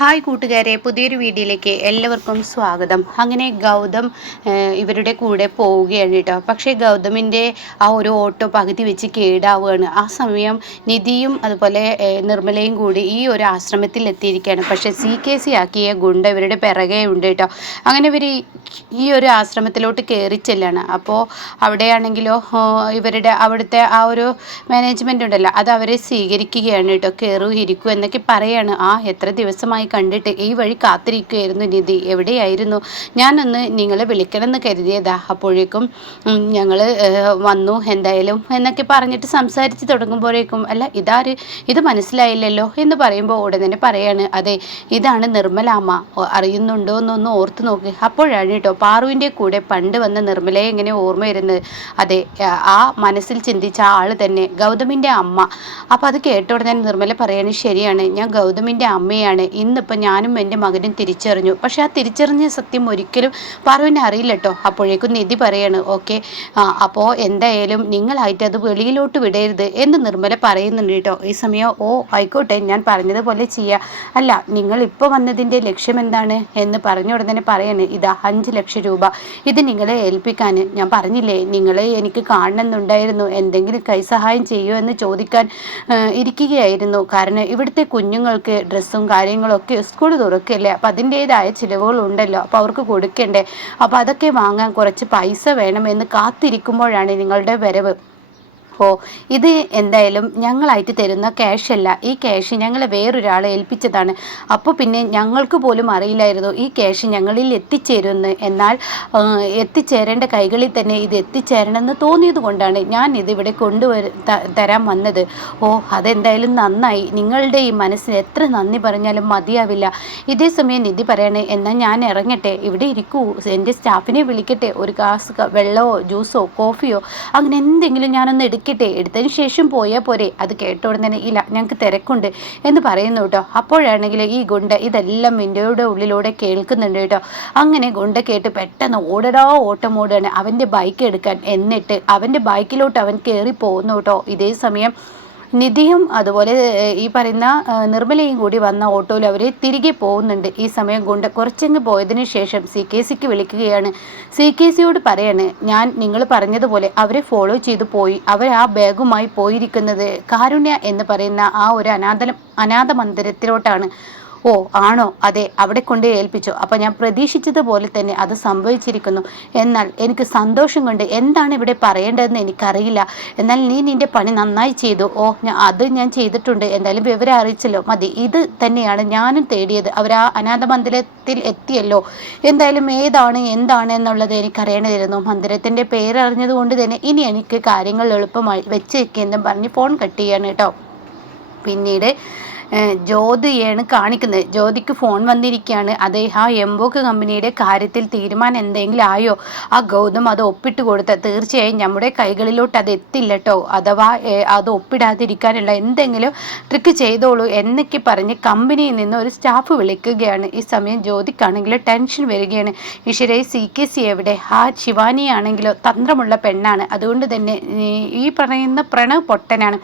Hi കൂട്ടുകാരെ, പുതിയൊരു വീഡിയോയിലേക്ക് എല്ലാവർക്കും സ്വാഗതം. അങ്ങനെ ഗൗതം ഇവരുടെ കൂടെ പോവുകയാണ് കേട്ടോ. പക്ഷേ ഗൗതമിൻ്റെ ആ ഒരു ഓട്ടോ പകുതി വെച്ച് കേടാവുകയാണ്. ആ സമയം നിധിയും അതുപോലെ നിർമ്മലയും കൂടി ഈ ഒരു ആശ്രമത്തിൽ എത്തിയിരിക്കുകയാണ്. പക്ഷേ CKC ആക്കിയ ഗുണ്ട ഇവരുടെ പിറകെ ഉണ്ട് കേട്ടോ. അങ്ങനെ ഇവർ ഈ ഒരു ആശ്രമത്തിലോട്ട് കയറി ചെല്ലാണ്. അപ്പോൾ അവിടെയാണെങ്കിലോ അവിടുത്തെ ആ ഒരു മാനേജ്മെൻ്റ് ഉണ്ടല്ലോ, അത് അവരെ സ്വീകരിക്കുകയാണ് കേട്ടോ. കയറൂ ഇരിക്കൂ എന്നൊക്കെ പറയാണ്. എത്ര ദിവസമായി കണ്ടിട്ട്, ഈ വഴി കാത്തിരിക്കുകയായിരുന്നു നിധി, എവിടെയായിരുന്നു? ഞാനൊന്ന് നിങ്ങളെ വിളിക്കണമെന്ന് കരുതിയതാ, അപ്പോഴേക്കും ഞങ്ങൾ വന്നു എന്തായാലും എന്നൊക്കെ പറഞ്ഞിട്ട് സംസാരിച്ച് തുടങ്ങുമ്പോഴേക്കും അല്ല ഇതാര്, ഇത് മനസ്സിലായില്ലല്ലോ എന്ന് പറയുമ്പോൾ ഉടനെ തന്നെ പറയാണ്, അതെ ഇതാണ് നിർമ്മലാമ്മ, അറിയുന്നുണ്ടോ എന്നൊന്ന് ഓർത്ത് നോക്ക്. അപ്പോഴാണ് കേട്ടോ പാറുവിൻ്റെ കൂടെ പണ്ട് വന്ന നിർമ്മലയെ എങ്ങനെ ഓർമ്മ വരുന്നത്. അതെ, ആ മനസ്സിൽ ചിന്തിച്ച ആ ആൾ തന്നെ ഗൗതമിൻ്റെ അമ്മ. അപ്പോൾ അത് കേട്ട ഉടനെ നിർമ്മല പറയാണ്, ശരിയാണ്, ഞാൻ ഗൗതമിൻ്റെ അമ്മയാണ്. ഇന്നിപ്പോൾ ഞാനും എൻ്റെ മകനും തിരിച്ചറിഞ്ഞു. പക്ഷെ ആ തിരിച്ചറിഞ്ഞ സത്യം ഒരിക്കലും പാറുവിനെ അറിയില്ല കേട്ടോ. അപ്പോഴേക്കും നിധി പറയാണ്, ഓക്കെ, അപ്പോൾ എന്തായാലും നിങ്ങളായിട്ട് അത് വെളിയിലോട്ട് വിടരുത് എന്ന് നിർമ്മല പറയുന്നുണ്ട് കേട്ടോ. ഈ സമയം ആയിക്കോട്ടെ, ഞാൻ പറഞ്ഞതുപോലെ ചെയ്യാം. അല്ല, നിങ്ങൾ ഇപ്പോൾ വന്നതിൻ്റെ ലക്ഷ്യം എന്താണ് എന്ന് പറഞ്ഞ ഉടനെ പറയാണ്, ഇതാ 5 ലക്ഷം രൂപ, ഇത് നിങ്ങളെ ഏൽപ്പിക്കാൻ. ഞാൻ പറഞ്ഞില്ലേ നിങ്ങളെ എനിക്ക് കാണണമെന്നുണ്ടായിരുന്നു, എന്തെങ്കിലും കൈസഹായം ചെയ്യുമോ എന്ന് ചോദിക്കാൻ ഇരിക്കുകയായിരുന്നു. കാരണം ഇവിടുത്തെ കുഞ്ഞുങ്ങൾക്ക് ഡ്രസ്സും കാര്യങ്ങളൊക്കെ സ്കൂൾ തുറക്കല്ലേ, അപ്പം അതിൻ്റേതായ ചിലവുകളുണ്ടല്ലോ, അപ്പോൾ അവർക്ക് കൊടുക്കണ്ടേ, അപ്പോൾ അതൊക്കെ വാങ്ങാൻ കുറച്ച് പൈസ വേണമെന്ന് കാത്തിരിക്കുമ്പോഴാണ് നിങ്ങളുടെ വരവ്. അപ്പോൾ ഇത് എന്തായാലും ഞങ്ങളായിട്ട് തരുന്ന ക്യാഷ് അല്ല, ഈ ക്യാഷ് ഞങ്ങൾ വേറൊരാളെ ഏൽപ്പിച്ചതാണ്. അപ്പോൾ പിന്നെ ഞങ്ങൾക്ക് പോലും അറിയില്ലായിരുന്നു ഈ ക്യാഷ് ഞങ്ങളിൽ എത്തിച്ചേരുമെന്ന്. എന്നാൽ എത്തിച്ചേരേണ്ട കൈകളിൽ തന്നെ ഇത് എത്തിച്ചേരണമെന്ന് തോന്നിയത് കൊണ്ടാണ് ഞാൻ ഇതിവിടെ തരാൻ വന്നത്. അതെന്തായാലും നന്നായി, നിങ്ങളുടെ ഈ മനസ്സിന് എത്ര നന്ദി പറഞ്ഞാലും മതിയാവില്ല. ഇതേ സമയം നിധി പറയണേ, എന്നാൽ ഞാൻ ഇറങ്ങട്ടെ, ഇവിടെ ഇരിക്കൂ, എൻ്റെ സ്റ്റാഫിനെ വിളിക്കട്ടെ, ഒരു ഗ്ലാസ് വെള്ളമോ ജ്യൂസോ കോഫിയോ അങ്ങനെ എന്തെങ്കിലും ഞാനൊന്ന് എടുത്തതിന് ശേഷം പോയാൽ പോരെ. അത് കേട്ട ഉടനെ തന്നെ, ഇല്ല ഞങ്ങൾക്ക് തിരക്കുണ്ട് എന്ന് പറയുന്നു കേട്ടോ. അപ്പോഴാണെങ്കിൽ ഈ ഗുണ്ട ഇതെല്ലാം വിൻഡോയുടെ ഉള്ളിലൂടെ കേൾക്കുന്നുണ്ട് കേട്ടോ. അങ്ങനെ ഗുണ്ട കേട്ട് പെട്ടെന്ന് ഓട്ടം ഓടുകയാണ് അവൻ്റെ ബൈക്ക് എടുക്കാൻ. എന്നിട്ട് അവൻ്റെ ബൈക്കിലോട്ട് അവൻ കയറി പോകുന്നു കേട്ടോ. ഇതേ സമയം നിധിയും അതുപോലെ ഈ പറയുന്ന നിർമ്മലയും കൂടി വന്ന ഓട്ടോയിൽ അവർ തിരികെ പോകുന്നുണ്ട്. ഈ സമയം കൊണ്ട് കുറച്ചങ്ങ് പോയതിനു ശേഷം CKCക്ക് വിളിക്കുകയാണ്. CKCയോട് പറയാണ്, ഞാൻ നിങ്ങൾ പറഞ്ഞതുപോലെ അവരെ ഫോളോ ചെയ്തു പോയി. അവർ ആ ബാഗുമായി പോയിരിക്കുന്നത് കാരുണ്യ എന്ന് പറയുന്ന ആ ഒരു അനാഥ മന്ദിരത്തിലോട്ടാണ്. ആണോ? അതെ, അവിടെ കൊണ്ട് ഏൽപ്പിച്ചു. അപ്പോൾ ഞാൻ പ്രതീക്ഷിച്ചതുപോലെ തന്നെ അത് സംഭവിച്ചിരിക്കുന്നു. എന്നാൽ എനിക്ക് സന്തോഷം കൊണ്ട് എന്താണ് ഇവിടെ പറയേണ്ടതെന്ന് എനിക്കറിയില്ല. എന്നാൽ നീ നിൻ്റെ പണി നന്നായി ചെയ്തു. അത് ഞാൻ ചെയ്തിട്ടുണ്ട്, എന്തായാലും വിവരം അറിയിച്ചല്ലോ, മതി. ഇത് തന്നെയാണ് ഞാനും തേടിയത്. അവർ ആ അനാഥ മന്ദിരത്തിൽ എത്തിയല്ലോ, എന്തായാലും എന്താണ് എന്നുള്ളത് എനിക്കറിയണമായിരുന്നു. മന്ദിരത്തിൻ്റെ പേരറിഞ്ഞത് കൊണ്ട് തന്നെ ഇനി എനിക്ക് കാര്യങ്ങൾ എളുപ്പമായി വെച്ചേക്കെന്നും പറഞ്ഞ് ഫോൺ കട്ട് ചെയ്യാണ് കേട്ടോ. പിന്നീട് ജ്യോതിയാണ് കാണിക്കുന്നത്. ജ്യോതിക്ക് ഫോൺ വന്നിരിക്കുകയാണ്. അതെ, ആ എംബോക്ക് കമ്പനിയുടെ കാര്യത്തിൽ തീരുമാനം എന്തെങ്കിലും ആയോ? ആ ഗൗതം അത് ഒപ്പിട്ട് കൊടുത്ത തീർച്ചയായും നമ്മുടെ കൈകളിലോട്ട് അത് എത്തില്ല കേട്ടോ. അഥവാ അത് ഒപ്പിടാതിരിക്കാനുള്ള എന്തെങ്കിലും ട്രിക്ക് ചെയ്തോളൂ എന്നൊക്കെ പറഞ്ഞ് കമ്പനിയിൽ നിന്ന് ഒരു സ്റ്റാഫ് വിളിക്കുകയാണ്. ഈ സമയം ജ്യോതിക്കാണെങ്കിൽ ടെൻഷൻ വരികയാണ്. ഈശ്വരേ, CKC എവിടെ? ആ ശിവാനിയാണെങ്കിലോ തന്ത്രമുള്ള പെണ്ണാണ്, അതുകൊണ്ട് തന്നെ ഈ പറയുന്ന പ്രണവ് പൊട്ടനാണ്,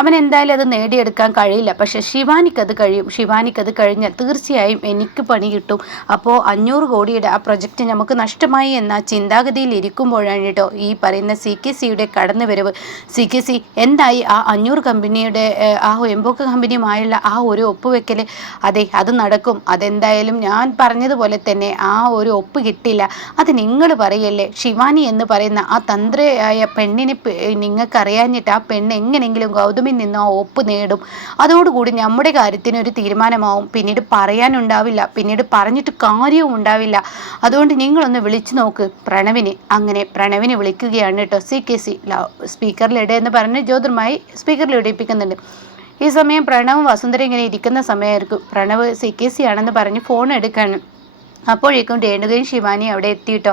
അവൻ എന്തായാലും അത് നേടിയെടുക്കാൻ കഴിയില്ല. പക്ഷെ ശിവാനിക്കത് കഴിയും. ശിവാനിക്കത് കഴിഞ്ഞാൽ തീർച്ചയായും എനിക്ക് പണി കിട്ടും. അപ്പോൾ 500 കോടിയുടെ ആ പ്രൊജക്റ്റ് നമുക്ക് നഷ്ടമായി എന്ന ചിന്താഗതിയിൽ ഇരിക്കുമ്പോഴാണ് കേട്ടോ ഈ പറയുന്ന CKCയുടെ കടന്നു വരവ്. CKC എന്തായി ആ 500 കമ്പനിയുടെ ആ എംബോക്ക് കമ്പനിയുമായുള്ള ആ ഒരു ഒപ്പുവെക്കൽ? അതെ, അത് നടക്കും. അതെന്തായാലും ഞാൻ പറഞ്ഞതുപോലെ തന്നെ ആ ഒരു ഒപ്പ് കിട്ടില്ല. അത് നിങ്ങൾ പറയല്ലേ, ശിവാനി എന്ന് പറയുന്ന ആ തന്ത്രയായ പെണ്ണിനെ നിങ്ങൾക്കറിയാഞ്ഞിട്ട് ആ പെണ്ണ് എങ്ങനെയെങ്കിലും ഗൗതമി നിന്ന് ആ ഒപ്പ് നേടും. അതോടുകൂടി നമ്മുടെ കാര്യത്തിന് ഒരു തീരുമാനമാവും. പിന്നീട് പറയാനുണ്ടാവില്ല, പിന്നീട് പറഞ്ഞിട്ട് കാര്യവും ഉണ്ടാവില്ല. അതുകൊണ്ട് നിങ്ങളൊന്ന് വിളിച്ചു നോക്ക് പ്രണവിനെ. അങ്ങനെ പ്രണവിനെ വിളിക്കുകയാണ് കേട്ടോ CKC. സ്പീക്കറിലിടെ എന്ന് പറഞ്ഞ് ജ്യോതിർമായി സ്പീക്കറിൽ ഇടിപ്പിക്കുന്നുണ്ട്. ഈ സമയം പ്രണവും വസുന്ധര ഇങ്ങനെ ഇരിക്കുന്ന സമയമായിരിക്കും. പ്രണവ് CKC ആണെന്ന് പറഞ്ഞ് ഫോൺ എടുക്കാണ്. അപ്പോഴേക്കും രേണുകയും ശിവാനിയും അവിടെ എത്തിയിട്ടോ.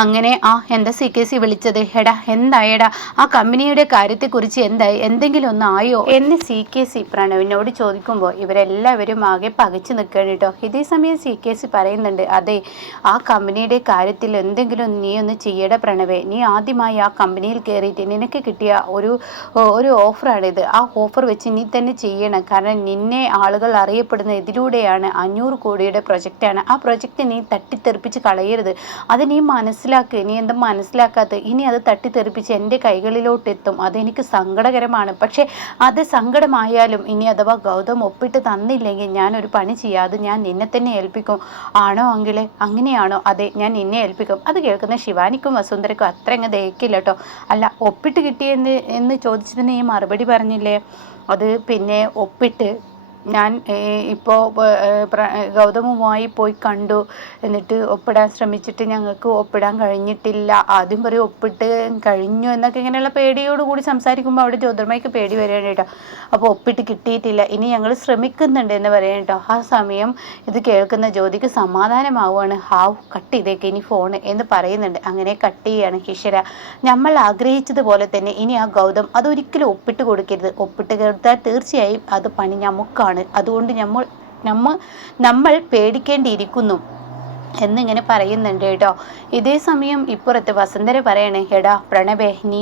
അങ്ങനെ എന്താ CKC വിളിച്ചത്? എടാ എന്തായടാ, ആ കമ്പനിയുടെ കാര്യത്തെക്കുറിച്ച് എന്തായി, എന്തെങ്കിലും ഒന്ന് ആയോ എന്ന് CKC പ്രണവിനോട് ചോദിക്കുമ്പോൾ ഇവരെല്ലാവരും ആകെ പകച്ചു നിൽക്കുകയാണ് കേട്ടോ. ഇതേ സമയം CKC പറയുന്നുണ്ട്, അതെ, ആ കമ്പനിയുടെ കാര്യത്തിൽ എന്തെങ്കിലും നീ ഒന്ന് ചെയ്യട പ്രണവേ. നീ ആദ്യമായി ആ കമ്പനിയിൽ കയറിയിട്ട് നിനക്ക് കിട്ടിയ ഒരു ഓഫറാണിത്. ആ ഓഫർ വെച്ച് നീ തന്നെ ചെയ്യണം. കാരണം നിന്നെ ആളുകൾ അറിയപ്പെടുന്ന ഇതിലൂടെയാണ്. 500 കോടിയുടെ പ്രൊജക്റ്റാണ്. ആ പ്രൊജക്റ്റ് നീ തട്ടിത്തെറിപ്പിച്ച് കളയരുത്. അത് നീ മനസ്സിലാക്ക്. നീ എന്താ മനസ്സിലാക്കാത്തത്? ഇനി അത് തട്ടിത്തെറിപ്പിച്ച് എൻ്റെ കൈകളിലോട്ട് എത്തും. അതെനിക്ക് സങ്കടകരമാണ്. പക്ഷേ അത് സങ്കടമായാലും ഇനി അഥവാ ഗൗതം ഒപ്പിട്ട് തന്നില്ലെങ്കിൽ ഞാനൊരു പണി ചെയ്യാം. അത് ഞാൻ നിന്നെ തന്നെ ഏൽപ്പിക്കും. ആണോ അങ്കിളെ? അങ്ങനെയാണോ? അതെ, ഞാൻ നിന്നെ ഏൽപ്പിക്കും. അത് കേൾക്കുന്ന ശിവാനിക്കും വസുന്ധരയ്ക്കും അത്ര അങ്ങ് ദഹിക്കില്ല കേട്ടോ. അല്ല, ഒപ്പിട്ട് കിട്ടിയെന്ന് ചോദിച്ചതിന് ഈ മറുപടി പറഞ്ഞില്ലേ? അത് പിന്നെ ഒപ്പിട്ട് ഞാൻ ഇപ്പോൾ ഗൗതമുമായി പോയി കണ്ടു. എന്നിട്ട് ഒപ്പിടാൻ ശ്രമിച്ചിട്ട് ഞങ്ങൾക്ക് ഒപ്പിടാൻ കഴിഞ്ഞിട്ടില്ല. ആദ്യം പറയും ഒപ്പിട്ട് കഴിഞ്ഞു എന്നൊക്കെ ഇങ്ങനെയുള്ള പേടിയോടുകൂടി സംസാരിക്കുമ്പോൾ അവിടെ ജ്യോതിർമയ്ക്ക് പേടി വരികയാണ് കേട്ടോ. അപ്പോൾ ഒപ്പിട്ട് കിട്ടിയിട്ടില്ല, ഇനി ഞങ്ങൾ ശ്രമിക്കുന്നുണ്ട് എന്ന് പറയാം കേട്ടോ. ആ സമയം ഇത് കേൾക്കുന്ന ജ്യോതിക്ക് സമാധാനമാവുകയാണ്. കട്ട് ചെയ്തേക്ക് ഇനി ഫോണ് എന്ന് പറയുന്നുണ്ട്. അങ്ങനെ കട്ട് ചെയ്യാണ് ഈശ്വര. നമ്മൾ ആഗ്രഹിച്ചതുപോലെ തന്നെ ഇനി ആ ഗൗതം അതൊരിക്കലും ഒപ്പിട്ട് കൊടുക്കരുത്. ഒപ്പിട്ട് കൊടുത്താൽ തീർച്ചയായും അത് പണി നമുക്കാണ്. അതുകൊണ്ട് നമ്മൾ പേടിക്കേണ്ടിയിരിക്കുന്നു എന്നിങ്ങനെ പറയുന്നുണ്ട് കേട്ടോ. ഇതേ സമയം ഇപ്പുറത്ത് വസുന്ധര പറയണേ, എടാ പ്രണവേ, നീ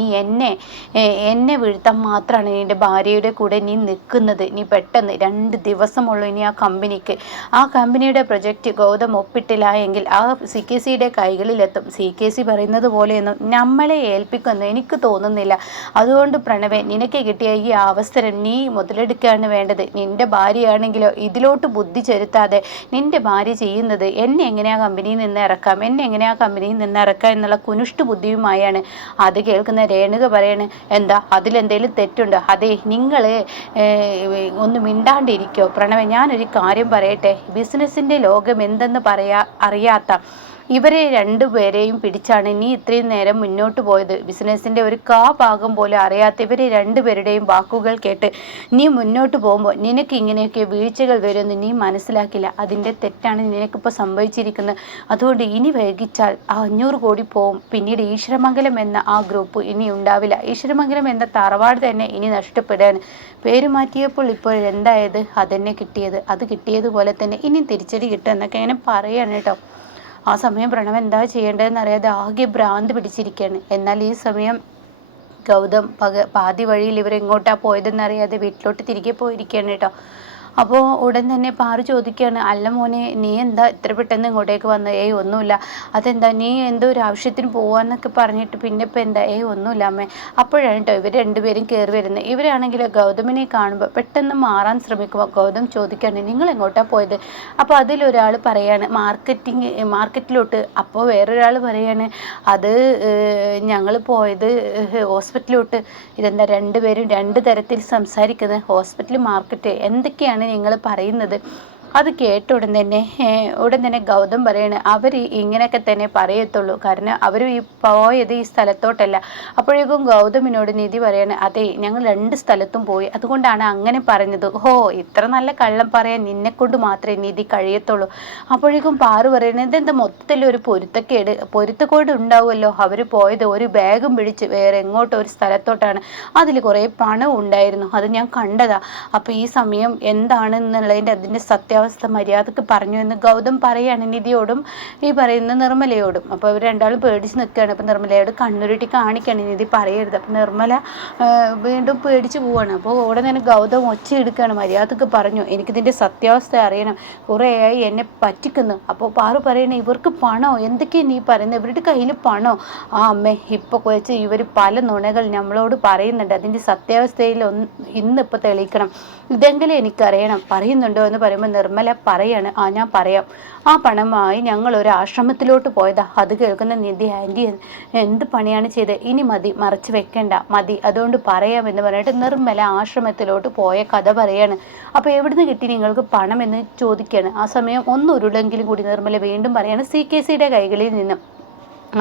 എന്നെ വീഴ്ത്താൻ മാത്രമാണ് നിൻ്റെ ഭാര്യയുടെ കൂടെ നീ നിൽക്കുന്നത്. നീ പെട്ടെന്ന് 2 ദിവസമുള്ളൂ ഇനി ആ കമ്പനിക്ക്. ആ കമ്പനിയുടെ പ്രൊജക്റ്റ് ഗൗതം ഒപ്പിട്ടില്ല എങ്കിൽ ആ CKCയുടെ കൈകളിലെത്തും. CKC പറയുന്നത് പോലെയൊന്നും നമ്മളെ ഏൽപ്പിക്കുമെന്ന് എനിക്ക് തോന്നുന്നില്ല. അതുകൊണ്ട് പ്രണവേ, നിനക്ക് കിട്ടിയ ഈ അവസരം നീ മുതലെടുക്കുകയാണ് വേണ്ടത്. നിൻ്റെ ഭാര്യയാണെങ്കിലോ ഇതിലോട്ട് ബുദ്ധി ചെലുത്താതെ നിൻ്റെ ഭാര്യ ചെയ്യുന്നത് എന്നെ എങ്ങനെയാ കമ്പനിയിൽ നിന്ന് ഇറക്കാം, എന്നെ എങ്ങനെയാ കമ്പനിയിൽ നിന്ന് ഇറക്കാം എന്നുള്ള കുനുഷ്ട് ബുദ്ധിയുമായാണ്. അത് കേൾക്കുന്ന രേണുക പറയണ്, എന്താ അതിലെന്തെങ്കിലും തെറ്റുണ്ടോ? അതെ, നിങ്ങൾ ഒന്ന് മിണ്ടാണ്ടിരിക്കോ പ്രണവ. ഞാനൊരു കാര്യം പറയട്ടെ, ബിസിനസ്സിൻ്റെ ലോകം എന്തെന്ന് അറിയാത്ത ഇവരെ 2 പേരെയും പിടിച്ചാണ് നീ ഇത്രയും നേരം മുന്നോട്ട് പോയത്. ബിസിനസ്സിൻ്റെ ഒരു ഭാഗം പോലും അറിയാത്ത ഇവരെ 2 പേരുടെയും വാക്കുകൾ കേട്ട് നീ മുന്നോട്ട് പോകുമ്പോൾ നിനക്ക് ഇങ്ങനെയൊക്കെ വീഴ്ചകൾ വരുമെന്ന് നീ മനസ്സിലാക്കില്ല. അതിൻ്റെ തെറ്റാണ് നിനക്കിപ്പോൾ സംഭവിച്ചിരിക്കുന്നത്. അതുകൊണ്ട് ഇനി വൈകിച്ചാൽ 500 കോടി പോവും. പിന്നീട് ഈശ്വരമംഗലം എന്ന ആ ഗ്രൂപ്പ് ഇനി ഉണ്ടാവില്ല. ഈശ്വരമംഗലം എന്ന തറവാട് തന്നെ ഇനി നഷ്ടപ്പെടുകയാണ്. പേര് മാറ്റിയപ്പോൾ ഇപ്പോൾ എന്തായത്? അതെന്നെ കിട്ടിയത്. അത് കിട്ടിയതുപോലെ തന്നെ ഇനി തിരിച്ചടി കിട്ടും എന്നൊക്കെ ഇങ്ങനെ പറയാണ് കേട്ടോ. ആ സമയം പ്രണവ് എന്താ ചെയ്യേണ്ടതെന്ന് അറിയാതെ ആകെ ഭ്രാന്ത് പിടിച്ചിരിക്കുകയാണ്. എന്നാൽ ഈ സമയം ഗൗതം പാതി വഴിയിൽ ഇവരെങ്ങോട്ടാണ് പോയതെന്നറിയാതെ വീട്ടിലോട്ട് തിരികെ പോയിരിക്കുകയാണ് കേട്ടോ. അപ്പോൾ ഉടൻ തന്നെ പാറു ചോദിക്കുകയാണ്, അല്ല മോനെ, നീ എന്താ ഇത്ര പെട്ടെന്ന് ഇങ്ങോട്ടേക്ക് വന്നത്? ഒന്നുമില്ല. അതെന്താ, നീ എന്തോ ഒരു ആവശ്യത്തിന് പോവാന്നൊക്കെ പറഞ്ഞിട്ട് പിന്നെ ഇപ്പം എന്താ? ഒന്നുമില്ല അമ്മേ. അപ്പോഴാണ് കേട്ടോ ഇവർ 2 പേരും കയറി വരുന്നത്. ഇവരാണെങ്കിൽ ഗൗതമിനെ കാണുമ്പോൾ പെട്ടെന്ന് മാറാൻ ശ്രമിക്കുമ്പോൾ ഗൗതം ചോദിക്കുകയാണ്, നിങ്ങൾ എങ്ങോട്ടാണ് പോയത്? അപ്പോൾ അതിലൊരാൾ പറയാണ് മാർക്കറ്റിലോട്ട്. അപ്പോൾ വേറൊരാൾ പറയാണ്, അത് ഞങ്ങൾ പോയത് ഹോസ്പിറ്റലിലോട്ട്. ഇതെന്താ 2 പേരും 2 തരത്തിൽ സംസാരിക്കുന്നത്? ഹോസ്പിറ്റൽ, മാർക്കറ്റ്, എന്തൊക്കെയാണ് നിങ്ങൾ പറയുന്നത്? അത് കേട്ട ഉടൻ തന്നെ ഗൗതം പറയാണ്, അവർ ഇങ്ങനെയൊക്കെ തന്നെ പറയത്തുള്ളൂ. കാരണം അവർ പോയത് ഈ സ്ഥലത്തോട്ടല്ല. അപ്പോഴേക്കും ഗൗതമിനോട് നിധി പറയാണ്, അതെ, ഞങ്ങൾ 2 സ്ഥലത്തും പോയി, അതുകൊണ്ടാണ് അങ്ങനെ പറഞ്ഞത്. ഇത്ര നല്ല കള്ളം പറയാൻ നിന്നെക്കൊണ്ട് മാത്രമേ നിധി കഴിയത്തുള്ളൂ. അപ്പോഴേക്കും പാറു പറയണത്, ഇതെന്താ മൊത്തത്തിൽ ഒരു പൊരുത്തക്കേട് ഉണ്ടാവുമല്ലോ. അവർ പോയത് ഒരു ബാഗും പിടിച്ച് വേറെ എങ്ങോട്ടോ ഒരു സ്ഥലത്തോട്ടാണ്. അതിൽ കുറേ പണം ഉണ്ടായിരുന്നു, അത് ഞാൻ കണ്ടതാ. അപ്പോൾ ഈ സമയം എന്താണെന്നുള്ളതിൻ്റെ അതിൻ്റെ സത്യാവസ്ഥ മര്യാദക്ക് പറഞ്ഞു എന്ന് ഗൗതം പറയാണ് നിധിയോടും ഈ പറയുന്ന നിർമ്മലയോടും. അപ്പോൾ അവർ രണ്ടാളും പേടിച്ച് നിൽക്കുകയാണ്. അപ്പോൾ നിർമ്മലയോട് കണ്ണുരുട്ടി കാണിക്കുകയാണ്, നിധി പറയരുത്. അപ്പോൾ നിർമ്മല വീണ്ടും പേടിച്ച് പോവുകയാണ്. അപ്പോൾ ഉടനെ തന്നെ ഗൗതം ഒച്ചയെടുക്കുകയാണ്, മര്യാദക്ക് പറഞ്ഞു, എനിക്കിതിൻ്റെ സത്യാവസ്ഥ അറിയണം, കുറേയായി എന്നെ പറ്റിക്കുന്നു. അപ്പോൾ പാറു പറയണേ, ഇവർക്ക് പണോ? എന്തൊക്കെയാണ് നീ പറയുന്നത്? ഇവരുടെ കയ്യിൽ പണോ? അമ്മേ, ഇപ്പോൾ വെച്ച് ഇവർ പല നുണകൾ നമ്മളോട് പറയുന്നുണ്ട്. അതിൻ്റെ സത്യാവസ്ഥയിൽ ഇന്നിപ്പോൾ തെളിയിക്കണം, ഇതെങ്കിലും എനിക്കറിയണം. പറയുന്നുണ്ടോ എന്ന് പറയുമ്പോൾ നിർമ്മല പറയാണ്, ഞാൻ പറയാം. ആ പണമായി ഞങ്ങൾ ഒരു ആശ്രമത്തിലോട്ട് പോയതാ. അത് കേൾക്കുന്ന നിധി, ആൻറ്റി എന്ത് പണിയാണ് ചെയ്തത്? ഇനി മതി, മറച്ചു വെക്കണ്ട, മതി, അതുകൊണ്ട് പറയാമെന്ന് പറഞ്ഞിട്ട് നിർമ്മല ആശ്രമത്തിലോട്ട് പോയ കഥ പറയാണ്. അപ്പോൾ എവിടുന്ന് കിട്ടി നിങ്ങൾക്ക് പണം എന്ന് ചോദിക്കുകയാണ്. ആ സമയം ഒന്നുരുളെങ്കിലും കൂടി നിർമ്മല വീണ്ടും പറയാണ്, CKCയുടെ കൈകളിൽ നിന്നും.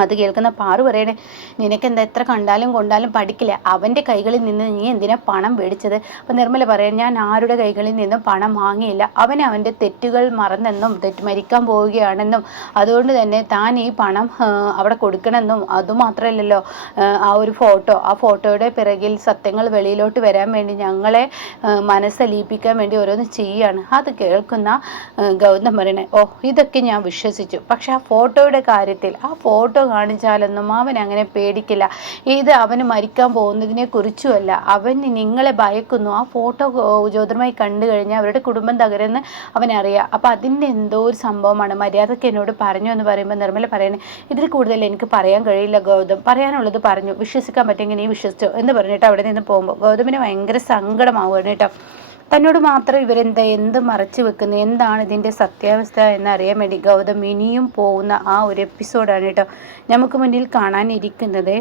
അത് കേൾക്കുന്ന പാറു പറയണേ, നിനക്കെന്താ എത്ര കണ്ടാലും കൊണ്ടാലും പഠിക്കില്ല, അവൻ്റെ കൈകളിൽ നിന്ന് നീ എന്തിനാ പണം മേടിച്ചത്? അപ്പം നിർമ്മല പറയാൻ, ഞാൻ ആരുടെ കൈകളിൽ നിന്നും പണം വാങ്ങിയില്ല, അവൻ്റെ തെറ്റുകൾ മറന്നെന്നും മരിക്കാൻ പോവുകയാണെന്നും അതുകൊണ്ട് തന്നെ താൻ ഈ പണം അവിടെ കൊടുക്കണമെന്നും അതുമാത്രമല്ലല്ലോ ആ ഒരു ആ ഫോട്ടോയുടെ പിറകിൽ സത്യങ്ങൾ വെളിയിലോട്ട് വരാൻ വേണ്ടി ഞങ്ങളെ മനസ്സലിയിപ്പിക്കാൻ വേണ്ടി ഓരോന്ന് ചെയ്യാണ്. അത് കേൾക്കുന്ന ഗൗതം പറയണേ, ഓ ഇതൊക്കെ ഞാൻ വിശ്വസിച്ചു, പക്ഷെ ആ ഫോട്ടോയുടെ കാര്യത്തിൽ ആ ഫോട്ടോ കാണിച്ചാലൊന്നും അവൻ അങ്ങനെ പേടിക്കില്ല. ഇത് അവന് മരിക്കാൻ പോകുന്നതിനെ കുറിച്ചുമല്ല, അവൻ നിങ്ങളെ ഭയക്കുന്നു. ആ ഫോട്ടോ ജ്യോതിർമായി കണ്ടു കഴിഞ്ഞാൽ അവരുടെ കുടുംബം തകരുമെന്ന് അവനറിയാം. അപ്പം അതിൻ്റെ എന്തോ ഒരു സംഭവമാണ്, മര്യാദയ്ക്ക് എന്നോട് പറഞ്ഞു എന്ന് പറയുമ്പോൾ നിർമ്മല പറയണേ, ഇതിൽ കൂടുതൽ എനിക്ക് പറയാൻ കഴിയില്ല ഗൗതം, പറയാനുള്ളത് പറഞ്ഞു, വിശ്വസിക്കാൻ പറ്റുമെങ്കിൽ നീ വിശ്വസിച്ചോ എന്ന് പറഞ്ഞിട്ട് അവിടെ നിന്ന് പോകുമ്പോൾ ഗൗതമിന് ഭയങ്കര സങ്കടമാവുകയാണ് കേട്ടോ. തന്നോട് മാത്രം എന്ത് മറച്ചു വെക്കുന്നു, എന്താണ് ഇതിൻ്റെ സത്യാവസ്ഥ എന്നറിയാൻ വേണ്ടി ഗൗതം ഇനിയും പോകുന്ന ആ ഒരു എപ്പിസോഡാണ് കേട്ടോ നമുക്ക് മുന്നിൽ കാണാനിരിക്കുന്നത്.